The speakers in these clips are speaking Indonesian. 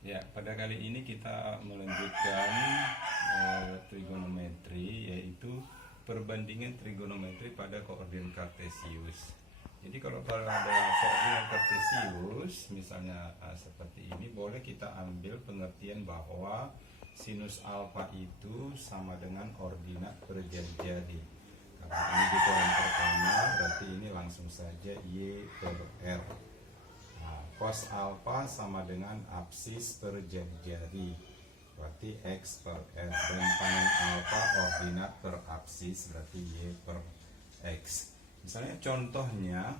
Ya, pada kali ini kita melanjutkan trigonometri, yaitu perbandingan trigonometri pada koordinat kartesius. Jadi kalau pada koordinat kartesius, misalnya seperti ini, boleh kita ambil pengertian bahwa sinus alfa itu sama dengan ordinat per jari-jari. Karena ini di kolom pertama, berarti ini langsung saja Y per R. Cos alfa sama dengan absis per jari-jari, berarti X per R, dan tangen alfa ordinat per absis, berarti Y per X. Misalnya contohnya,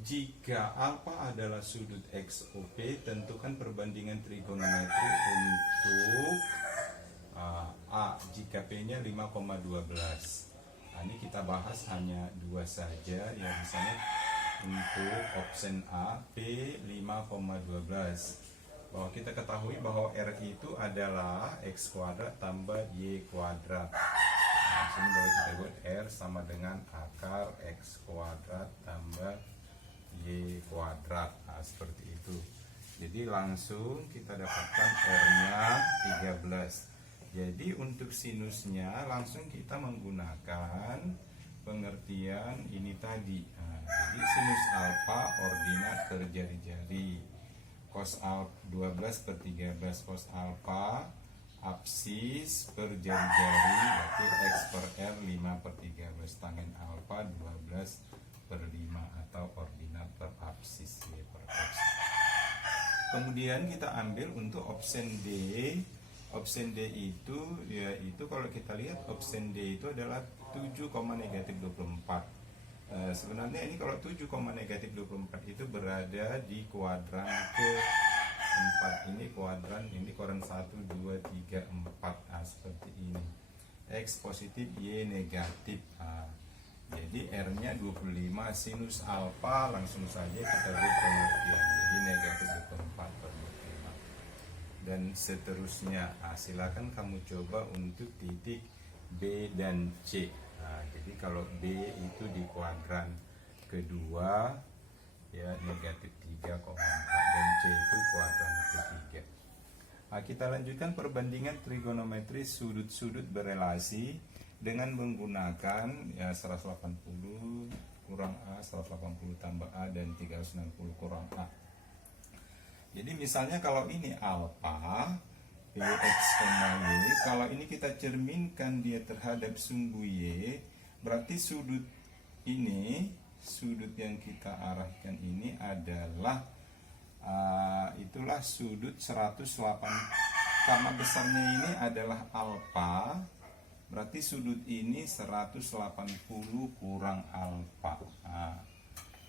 jika alfa adalah sudut XOP, tentukan perbandingan trigonometri untuk A jika P-nya 5,12. Ini kita bahas hanya dua saja, ya. Misalnya untuk option A P 5,12, bahwa kita ketahui bahwa R itu adalah X kuadrat tambah Y kuadrat. Nah, sini boleh kita buat R sama dengan akar X kuadrat tambah Y kuadrat. Nah, seperti itu. Jadi langsung kita dapatkan R-nya 13. Jadi untuk sinusnya langsung kita menggunakan pengertian ini tadi. Jadi sinus alfa ordinat per jari-jari, cos alfa 12 per 13, cos alfa absis per jari-jari, berarti X per R 5 per 13, tangen alfa 12 per 5, atau ordinat per absis Y per X. Kemudian kita ambil untuk option D. Option D itu, yaitu kalau kita lihat option D itu adalah 7,-24. Sebenarnya ini kalau 7,-24 itu berada di kuadran ke-4. Ini kuadran 1, 2, 3, 4. Seperti ini. X positif, Y negatif. Jadi R-nya 25. Sinus alfa langsung saja kita buat pengertian. Jadi negatif 24 per 25. Dan seterusnya. Silakan kamu coba untuk titik B dan C. Jadi kalau B itu di kuadran kedua, ya, negatif 3,4, dan C itu kuadran ketiga. Kita lanjutkan perbandingan trigonometri sudut-sudut berelasi dengan menggunakan, ya, 180 kurang A, 180 tambah A, dan 360 kurang A. Jadi misalnya kalau ini alfa Px, Y, kalau ini kita cerminkan dia terhadap sumbu Y, berarti sudut ini, sudut yang kita arahkan ini adalah itulah sudut 180. Karena besarnya ini adalah alfa, berarti sudut ini 180 kurang alfa.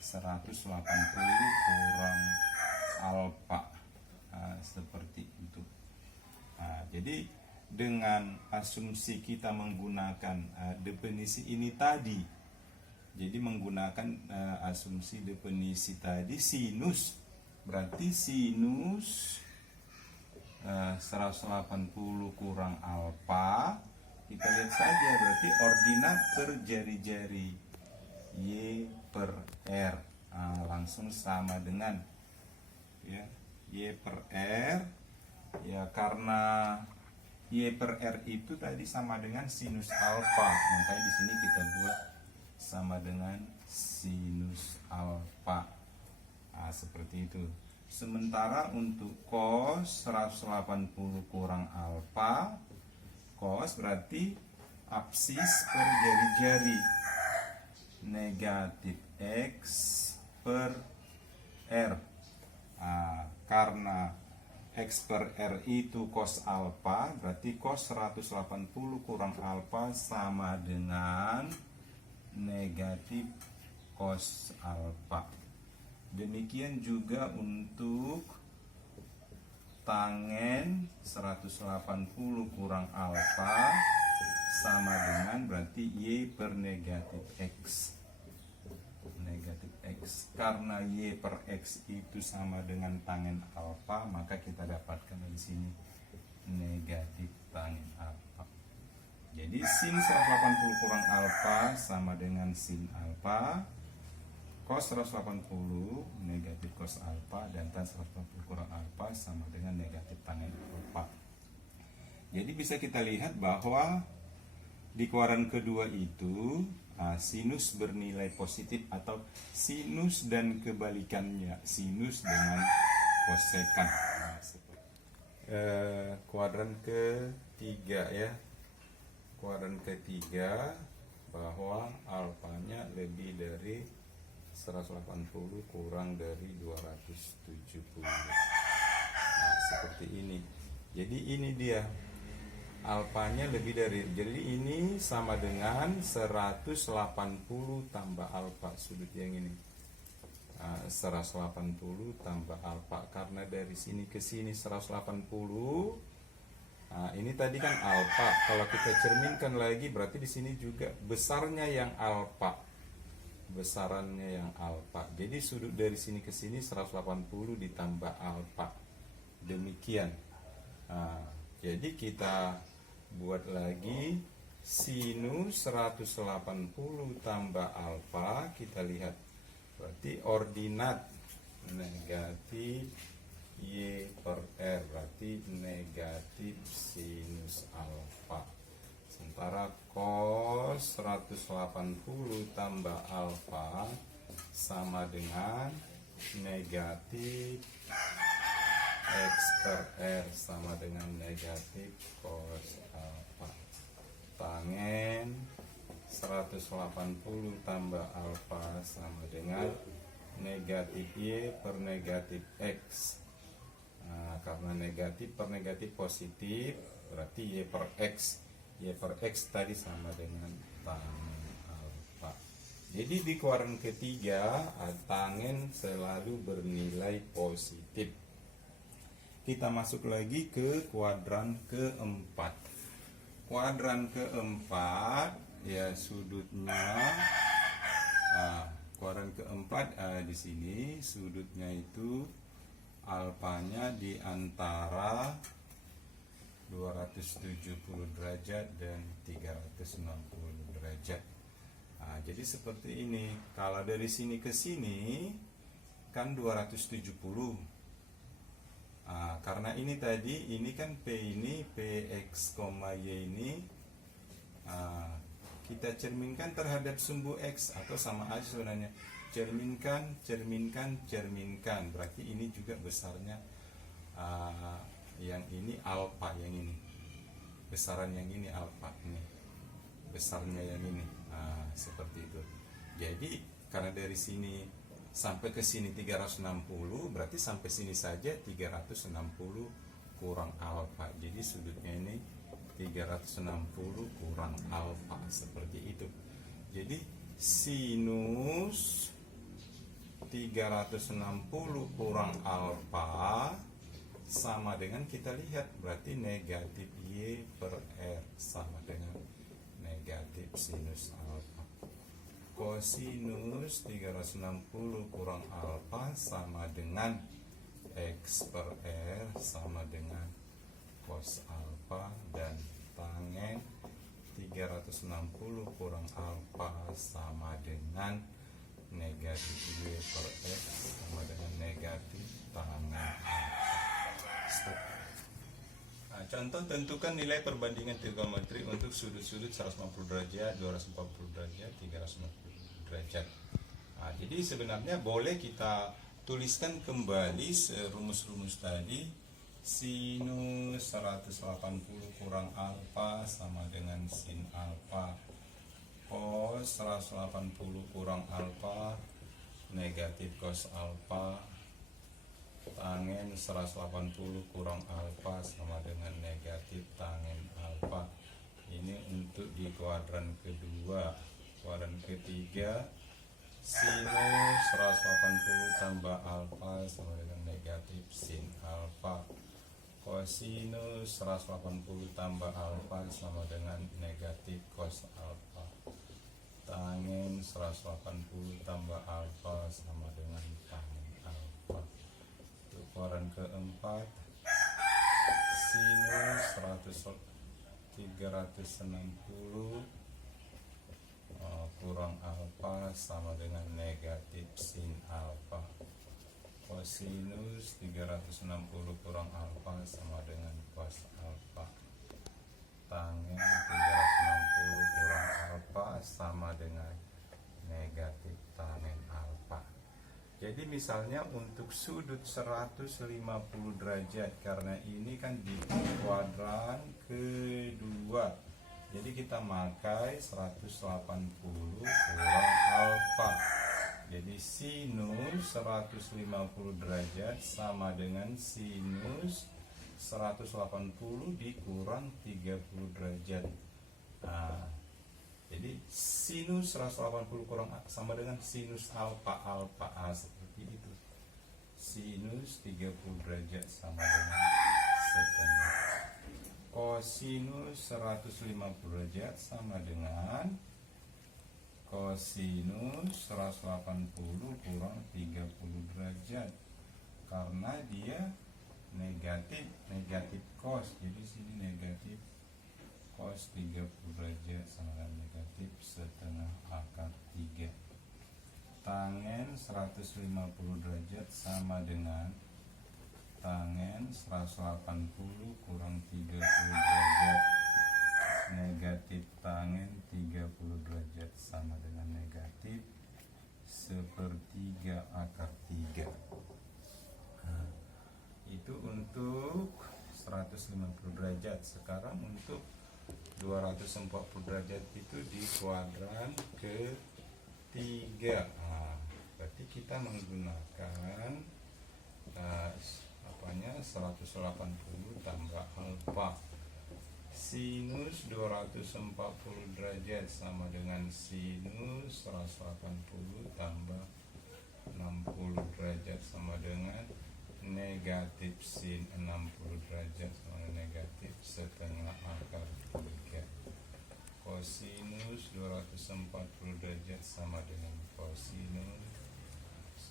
180 kurang alfa. Seperti itu. Jadi dengan asumsi kita menggunakan definisi ini tadi, jadi menggunakan asumsi definisi tadi, sinus berarti sinus 180 kurang alfa, kita lihat saja berarti ordinat per jari-jari Y per R, langsung sama dengan, ya, Y per R. Ya, karena Y per R itu tadi sama dengan sinus alfa, makanya di sini kita buat sama dengan sinus alfa. Seperti itu. Sementara untuk cos 180 kurang alfa, cos berarti absis per jari-jari, negatif X per R. Karena X per R itu cos alfa, berarti cos 180 kurang alfa sama dengan negatif cos alfa. Demikian juga untuk tangen 180 kurang alfa sama dengan berarti Y per negatif X. Negatif X. Karena Y per X itu sama dengan tangen alfa, maka kita dapatkan di sini negatif tangen alfa. Jadi sin 180 kurang alfa sama dengan sin alfa. cos 180 negatif cos alfa dan tan 180 kurang alfa sama dengan negatif tan alfa. Jadi bisa kita lihat bahwa di kuadran kedua itu sinus bernilai positif atau sinus dan kebalikannya, sinus dengan kosekan. Kuadran ketiga ya, kuadran ketiga bahwa alfanya lebih dari 180 kurang dari 270. Seperti ini. Jadi ini dia alfanya lebih dari, jadi ini sama dengan 180 tambah alfa, sudut yang ini 180 tambah alfa, karena dari sini ke sini 180. Ini tadi kan alfa, kalau kita cerminkan lagi berarti di sini juga besarnya yang alfa, besarannya yang alfa. Jadi sudut dari sini ke sini 180 ditambah alfa, demikian. Jadi kita buat lagi sinus 180 tambah alfa, kita lihat berarti ordinat negatif Y per R, berarti negatif sinus alfa. Sementara cos 180 tambah alfa sama dengan negatif X per R sama dengan negatif cos alfa. Tangen 180 tambah alfa sama dengan negatif Y per negatif X. Karena negatif per negatif positif, berarti Y per X. Y per X tadi sama dengan tangen alfa. Jadi di kuadran ketiga tangen selalu bernilai positif. Kita masuk lagi ke kuadran keempat. Kuadran keempat ya sudutnya kuadran keempat di sini sudutnya itu alfanya di antara 270 derajat dan 360 derajat. Jadi seperti ini. Kalau dari sini ke sini kan 270. Karena ini tadi, ini kan P ini, Px, Y ini kita cerminkan terhadap sumbu X, atau sama aja sebenarnya. Cerminkan, cerminkan, cerminkan. Berarti ini juga besarnya yang ini alfa, yang ini. Besaran yang ini alfa, ini. Besarnya yang ini. Seperti itu. Jadi, karena dari sini sampai ke sini 360, berarti sampai sini saja 360 kurang alfa. Jadi sudutnya ini 360 kurang alfa, seperti itu. Jadi sinus 360 kurang alfa sama dengan, kita lihat, berarti negatif Y per R sama dengan negatif sinus alfa. Kosinus 360 kurang alfa sama dengan X per R sama dengan cos alfa, dan tangen 360 kurang alfa sama dengan negatif Y per X sama dengan negatif tangen alfa. Contoh, tentukan nilai perbandingan trigonometri untuk sudut-sudut 150 derajat, 240 derajat, 360 derajat. Jadi sebenarnya boleh kita tuliskan kembali rumus-rumus tadi. Sinus 180 kurang alfa sama dengan sin alfa. Cos 180 kurang alfa negatif cos alfa. Tangen 180 kurang alfa sama dengan negatif tangen alfa. Ini untuk di kuadran kedua. Kuadran ketiga, sinus 180 tambah alfa sama dengan negatif sin alfa. Kosinus 180 tambah alfa sama dengan negatif cos alfa. Tangen 180 tambah alfa sama dengan tangen alfa. Untuk kuadran keempat, sinus 360 kurang alfa sama dengan negatif sin alfa. Kosinus 360 kurang alfa sama dengan cos alfa. Tangen 360 kurang alfa sama dengan negatif tangen alfa. Jadi misalnya untuk sudut 150 derajat, karena ini kan di kuadran kedua, jadi kita pakai 180 kurang alfa. Jadi sinus 150 derajat sama dengan sinus 180 dikurang 30 derajat. Nah, jadi sinus 180 kurang sama dengan sinus alfa seperti itu. Sinus 30 derajat sama dengan setengah. Kosinus 150 derajat sama dengan kosinus 180 kurang 30 derajat. Karena dia negatif cos, jadi sini negatif cos 30 derajat sama dengan negatif setengah akar 3. Tangen 150 derajat sama dengan tangen 180 kurang 30 derajat. Negatif tangen 30 derajat sama dengan negatif sepertiga akar 3. Nah, itu untuk 150 derajat. Sekarang untuk 240 derajat itu di kuadran ketiga. Nah, berarti kita menggunakan 180 tambah alfa. Sinus 240 derajat sama dengan sinus 180 tambah 60 derajat sama dengan negatif sin 60 derajat sama dengan negatif setengah akar 3. Kosinus 240 derajat sama dengan kosinus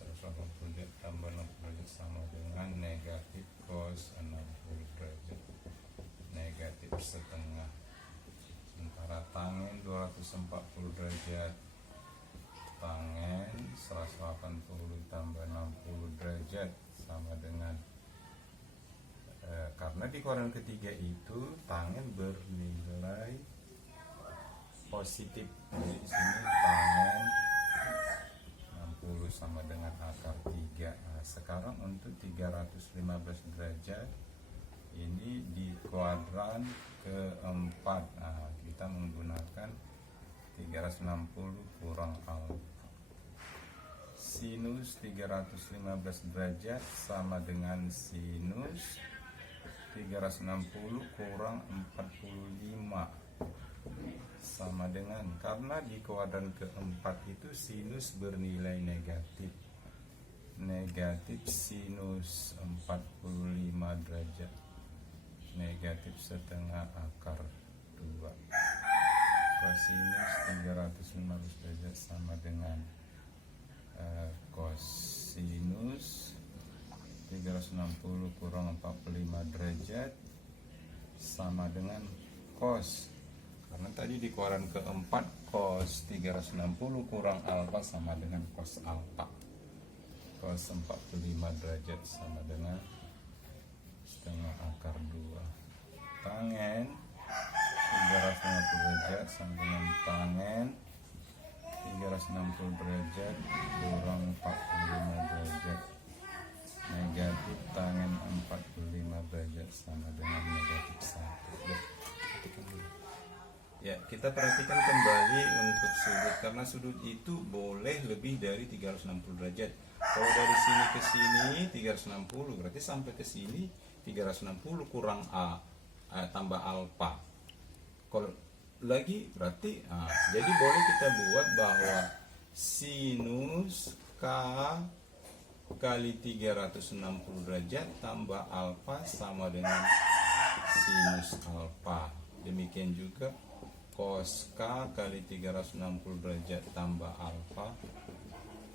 180 derajat tambah 60 derajat sama dengan negatif cos 60 derajat, negatif setengah. Sementara tangen 240 derajat, tangen 180 tambah 60 derajat sama dengan karena di kuadran ketiga itu tangen bernilai positif, jadi di sini tangen 60 sama dengan akar 3. Nah, sekarang untuk 315 derajat ini di kuadran keempat. Nah, kita menggunakan 360 kurang alfa. Sinus 315 derajat sama dengan sinus 360 kurang 45 sama dengan, karena di kuadran keempat itu sinus bernilai negatif sinus 45 derajat, negatif setengah akar 2. Kosinus 315 derajat sama dengan kosinus 360 kurang 45 derajat sama dengan cos. Karena tadi di kuadran keempat cos 360 kurang alfa sama dengan cos alfa. Cos 45 derajat sama dengan setengah akar 2. Tangen 350 derajat sama dengan tangen 360 derajat kurang 45 derajat, negatif tangen 45 derajat sama dengan negatif 1. Ya, kita perhatikan kembali untuk sudut, karena sudut itu boleh lebih dari 360 derajat. Kalau dari sini ke sini 360, berarti sampai ke sini 360 kurang tambah alfa. Kalau lagi berarti jadi boleh kita buat bahwa sinus K kali 360 derajat tambah alfa sama dengan sinus alfa. Demikian juga cos K kali 360 derajat tambah alfa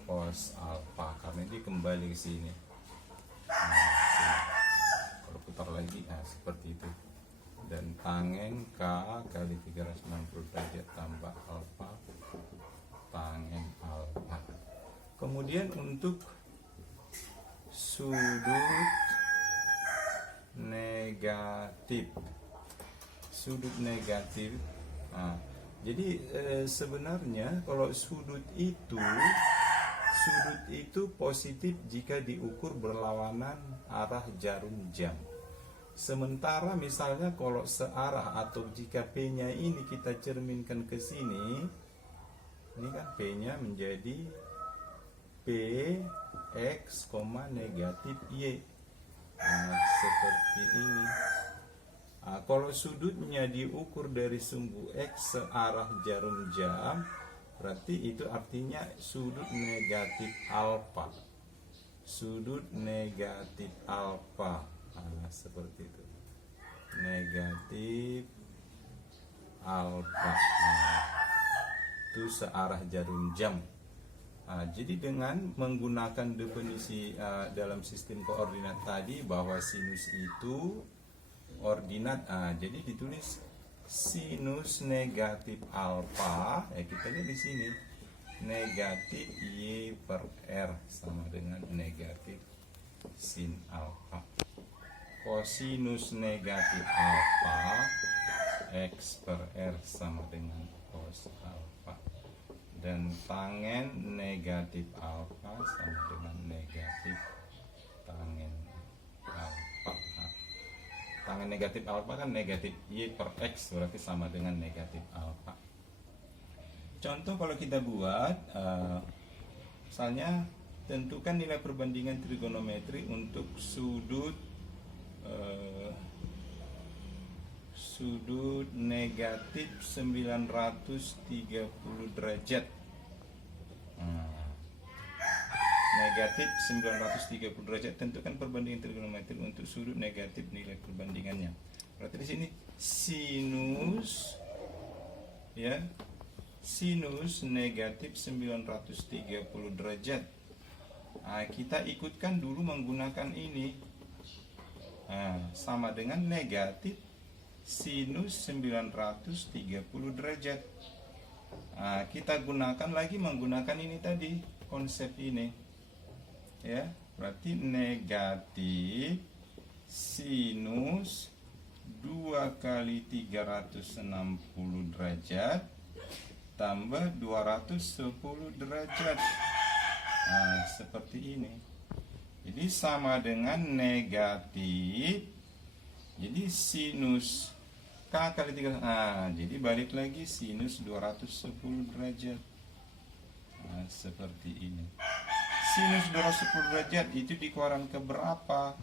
cos alfa, karena ini kembali ke sini. Kalau putar lagi seperti itu. Dan tangen K kali 360 derajat tambah alfa Kemudian untuk sudut negatif, jadi sebenarnya kalau sudut itu positif jika diukur berlawanan arah jarum jam. Sementara misalnya kalau searah atau jika P-nya ini kita cerminkan ke sini, ini kan P-nya menjadi PX, negatif Y. Seperti ini. Kalau sudutnya diukur dari sumbu X searah jarum jam, berarti itu artinya sudut negatif alfa. Sudut negatif alfa. Seperti itu. Negatif alfa. Itu searah jarum jam. Jadi dengan menggunakan definisi dalam sistem koordinat tadi bahwa sinus itu ordinat, jadi ditulis sinus negatif alfa, kita lihat di sini negatif Y per R sama dengan negatif sin alfa. Kosinus negatif alfa X per R sama dengan cos alfa. Dan tangen negatif alfa sama dengan negatif tangen alfa. Tangen negatif alfa kan negatif Y per X, berarti sama dengan negatif alfa. Contoh kalau kita buat, misalnya tentukan nilai perbandingan trigonometri untuk sudut negatif 930 derajat. Negatif 930 derajat, tentukan perbandingan trigonometri untuk sudut negatif nilai perbandingannya. Berarti di sini sinus negatif 930 derajat. Kita ikutkan dulu menggunakan ini. Sama dengan negatif sinus 930 derajat. Kita gunakan lagi menggunakan ini tadi, konsep ini. Ya, berarti negatif sinus 2 kali 360 derajat tambah 210 derajat. Seperti ini. Jadi sama dengan negatif, jadi sinus K kali 3, jadi balik lagi sinus 210 derajat. Seperti ini. Sinus 210 derajat itu di kuadran keberapa?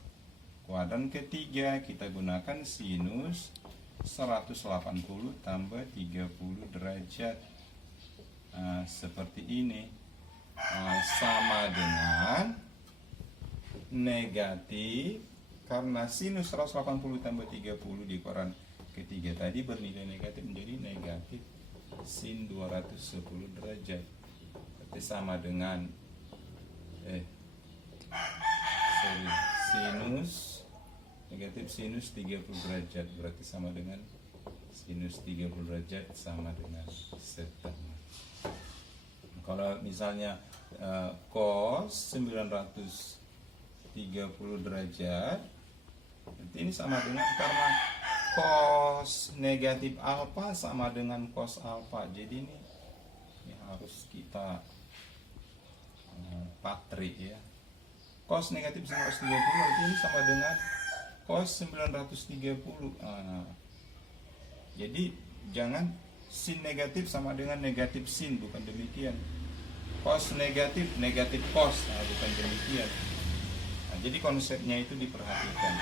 Kuadran ketiga. Kita gunakan sinus 180 tambah 30 derajat. Seperti ini. Sama dengan negatif, karena sinus 180 tambah 30 di kuadran ketiga tadi bernilai negatif, menjadi negatif sin 210 derajat. Berarti sama dengan sinus negatif sinus 30 derajat, berarti sama dengan sinus 30 derajat sama dengan setengah. Kalau misalnya cos 930 derajat, berarti ini sama dengan, karena cos negatif alfa sama dengan cos alfa, jadi ini harus kita patri ya. Cos negatif 930 berarti ini sama dengan cos 930. Jadi jangan sin negatif sama dengan negatif sin, bukan demikian. Cos negatif cos, bukan demikian. Jadi konsepnya itu diperhatikan.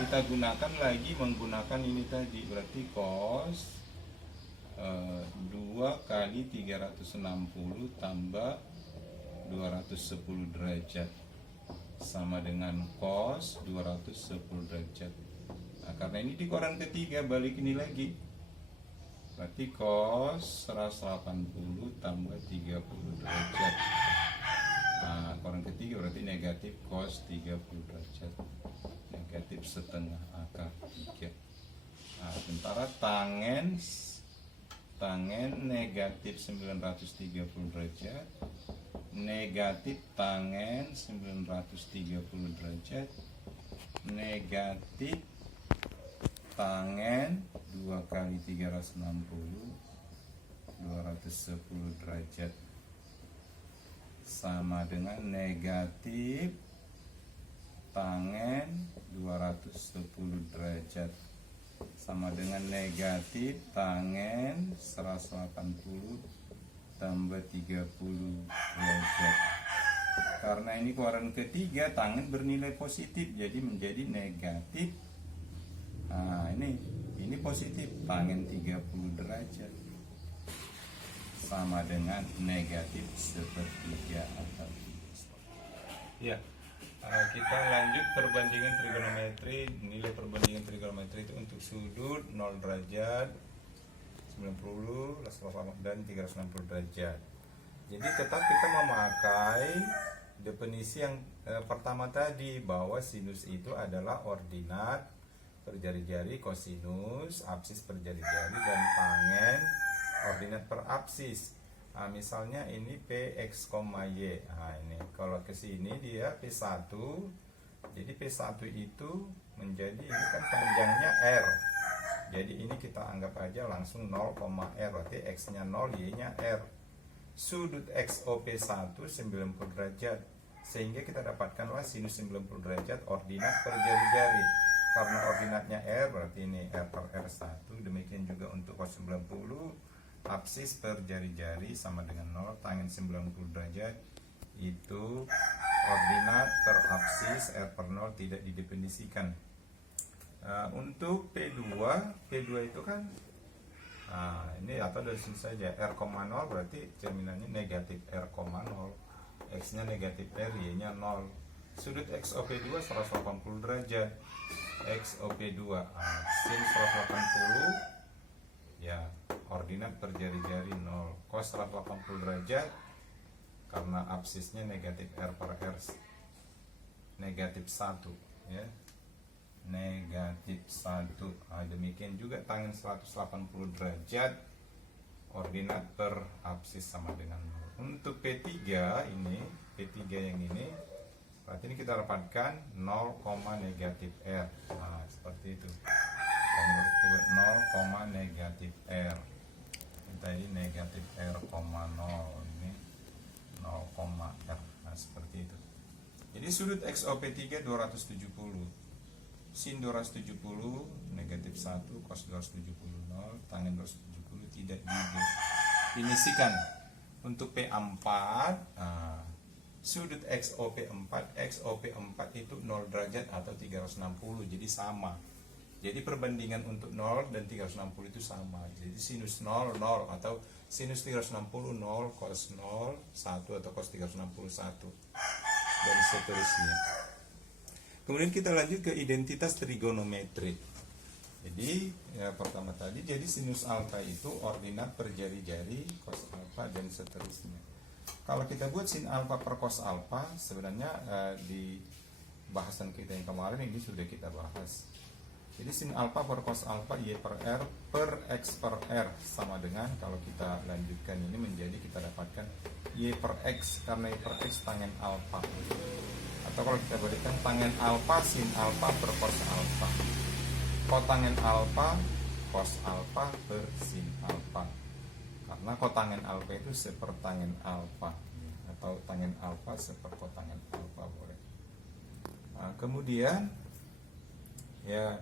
Kita gunakan lagi menggunakan ini tadi, berarti cos 2 kali 360 tambah 210 derajat sama dengan cos 210 derajat. Karena ini di kuadran ketiga, balik ini lagi, berarti cos 180 tambah 30 derajat. Kuadran ketiga berarti negatif cos 30 derajat, negatif setengah akar 3. Sementara tangen negatif 930 derajat negatif tangen 930 derajat negatif tangen 2 kali 360 210 derajat sama dengan negatif tangen 210 derajat sama dengan negatif tangen 180 tambah 30 derajat. Karena ini keluaran ketiga, tangen bernilai positif, jadi menjadi negatif. Nah, ini positif, tangen 30 derajat sama dengan negatif sepertiga atau ya. Kita lanjut perbandingan trigonometri. Nilai perbandingan trigonometri itu untuk sudut 0 derajat, 90, dan 360 derajat. Jadi tetap kita memakai definisi yang pertama tadi, bahwa sinus itu adalah ordinat per jari-jari, kosinus absis per jari-jari, dan tangen ordinat per absis. Nah, misalnya ini Px, Y. Nah, ini kalau ke sini dia P1. Jadi P1 itu menjadi, ini kan panjangnya R. Jadi ini kita anggap aja langsung 0, R, berarti X-nya 0, Y-nya R. Sudut XOP1 90 derajat. Sehingga kita dapatkanlah sinus 90 derajat ordinat per jari-jari. Karena ordinatnya R, berarti ini R per R1. Demikian juga untuk cos 90, absis per jari-jari sama dengan 0, tangen 90 derajat. Itu ordinat per absis R per 0 tidak didefinisikan. Untuk P2 itu kan ini atau dari sini saja R, 0 berarti cerminannya negatif R, 0, X nya negatif R, Y nya 0. Sudut XOP2 180 derajat. XOP2 sin 180 ya ordinat per jari-jari 0. Cos 180 derajat karena absisnya negatif R per R negatif 1 ya, negatif 1. Demikian juga tangen 180 derajat ordinat per absis sama dengan 0. Untuk P3 ini, P3 yang ini, berarti ini kita dapatkan 0, negatif R. Nah, seperti itu. 0, negatif R. Kita ini negatif R, 0. Ini 0, R. Nah, seperti itu. Jadi sudut XOP3 270. Sin 270 negatif 1, cos 270 0, tangen 270 tidak didefinisikan. Untuk P4 sudut XOP4 itu 0 derajat atau 360, jadi sama. Jadi perbandingan untuk 0 dan 360 itu sama. Jadi sinus 0 0 atau sinus 360 0, cos 0 1 atau cos 360 1 dan seterusnya. Kemudian kita lanjut ke identitas trigonometri. Jadi pertama tadi, jadi sinus alfa itu ordinat per jari-jari cos alfa dan seterusnya. Kalau kita buat sin alfa per cos alfa, sebenarnya di bahasan kita yang kemarin ini sudah kita bahas. Jadi sin alfa per cos alfa Y per R per X per R sama dengan, kalau kita lanjutkan ini menjadi kita dapatkan Y per X, karena Y per X tangen alfa. Atau kalau kita berikan tangen alfa sin alfa per cos alfa, kotangen alfa cos alfa per sin alfa, karena kotangen alfa itu sepertangen alfa, atau tangen alfa seperkotangen alfa boleh. Nah, kemudian ya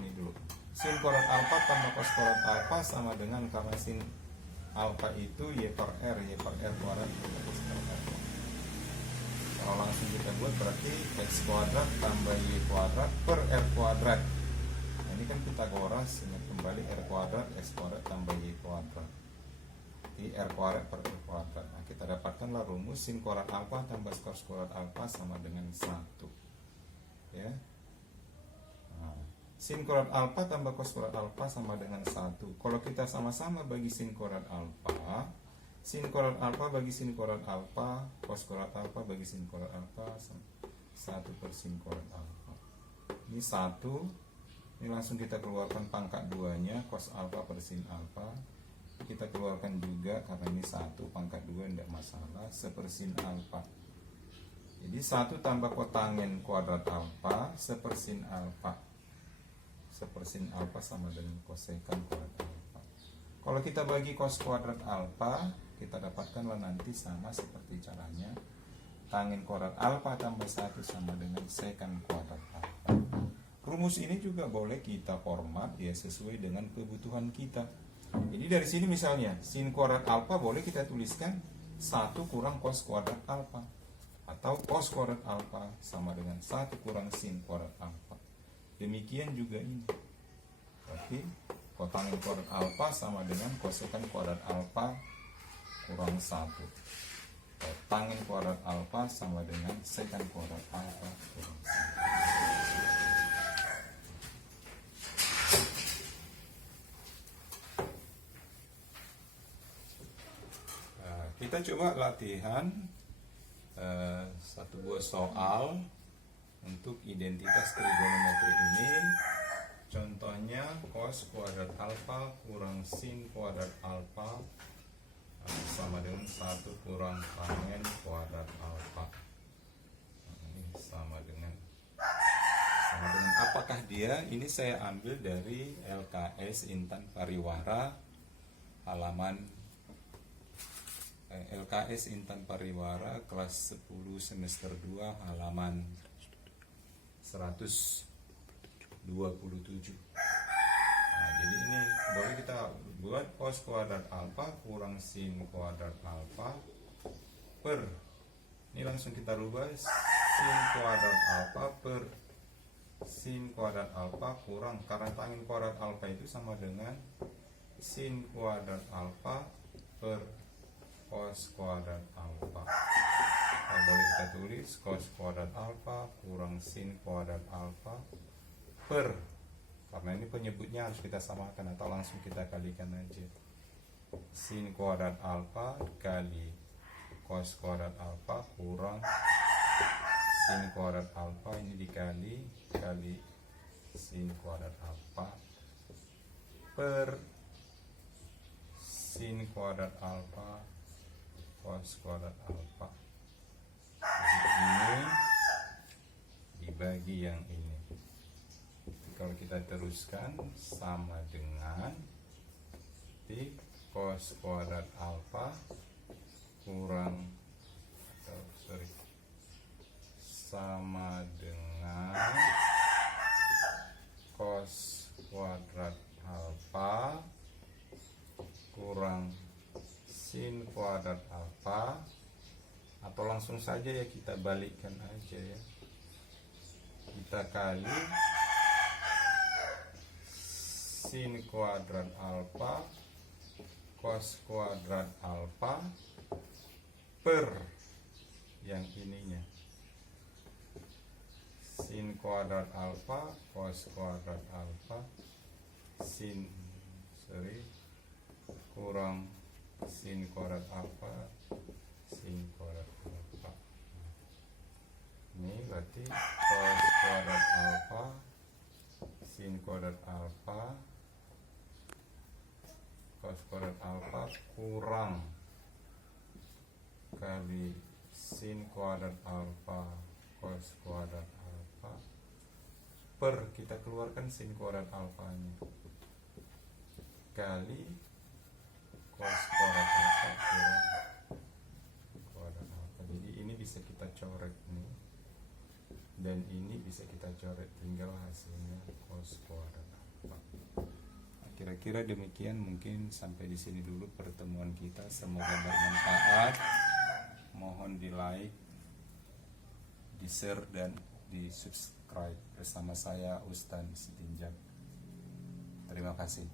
ini dulu, sin korat alfa tambah cos korat alfa sama dengan, karena sin alfa itu Y per R, Y per R kuadrat X per R. Kalau langsung kita buat berarti X kuadrat tambah Y kuadrat per R kuadrat. Nah, ini kan Pitagoras, ingat kembali R kuadrat X kuadrat tambah Y kuadrat. Jadi R kuadrat per R kuadrat. Nah, kita dapatkanlah rumus sin kuadrat alfa tambah cos kuadrat alfa sama dengan 1. Ya. Sin kuadrat alfa tambah cos kuadrat alfa sama dengan 1. Kalau kita sama-sama bagi sin kuadrat alfa, sin kuadrat alfa bagi sin kuadrat alfa, cos kuadrat alfa bagi sin kuadrat alfa, 1 per sin kuadrat alfa. Ini 1. Ini langsung kita keluarkan pangkat 2-nya, cos alfa per sin alfa. kita keluarkan juga karena ini 1 pangkat 2 tidak masalah, sepersin alfa. Jadi 1 tambah kotangen kuadrat alfa sepersin alfa. Sepersin alfa sama dengan kosekan kuadrat alfa. Kalau kita bagi cos kuadrat alfa, kita dapatkanlah nanti sama seperti caranya. Tangen kuadrat alfa tambah 1 sama dengan sekan kuadrat alfa. Rumus ini juga boleh kita format ya sesuai dengan kebutuhan kita. Jadi dari sini misalnya sin kuadrat alfa boleh kita tuliskan 1 kurang cos kuadrat alfa, atau cos kuadrat alfa sama dengan 1 kurang sin kuadrat alfa. Demikian juga ini. Berarti kotangen kuadrat alfa sama dengan kosekan kuadrat alfa kurang 1. Kotangen kuadrat alfa sama dengan sekan kuadrat alfa kurang 1. Kita coba latihan satu buah soal untuk identitas trigonometri ini. Contohnya cos kuadrat alfa kurang sin kuadrat alfa sama dengan 1 kurang tangen kuadrat alfa. Ini sama dengan apakah dia? Ini saya ambil dari LKS Intan Pariwara halaman LKS Intan Pariwara kelas 10 semester 2 halaman 127. Nah, jadi ini boleh kita buat cos kuadrat alfa kurang sin kuadrat alfa per, ini langsung kita rubah, sin kuadrat alfa per sin kuadrat alfa kurang, karena tangen kuadrat alfa itu sama dengan sin kuadrat alfa per cos kuadrat alfa. Nah, boleh kita tulis cos kuadrat alfa kurang sin kuadrat alfa per, karena ini penyebutnya harus kita samakan atau langsung kita kalikan aja, sin kuadrat alfa kali cos kuadrat alfa kurang sin kuadrat alfa, ini dikali sin kuadrat alfa per sin kuadrat alfa cos kuadrat alfa. Jadi ini dibagi yang ini. Kalau kita teruskan sama dengan cos kuadrat alfa kurang sama dengan cos kuadrat alfa kurang sin kuadrat alfa, atau langsung saja ya kita balikkan aja ya, kita kali sin kuadrat alfa cos kuadrat alfa per yang ininya, sin kuadrat alfa cos kuadrat alfa kurang sin kuadrat alfa sin kuadrat alfa. Ini berarti cos kuadrat alfa sin kuadrat alfa cos kuadrat alfa kurang kali sin kuadrat alfa cos kuadrat alfa per, kita keluarkan sin kuadrat alfanya, kali cos kuadrat alfa kurang kuadrat alfa. Jadi ini bisa kita coret nih, dan ini bisa kita coret, tinggal hasilnya cos kuadrat alfa. Nah, kira-kira demikian, mungkin sampai di sini dulu pertemuan kita. Semoga bermanfaat. Mohon di like, di share, dan di subscribe bersama saya Ustaz Sitinjak. Terima kasih.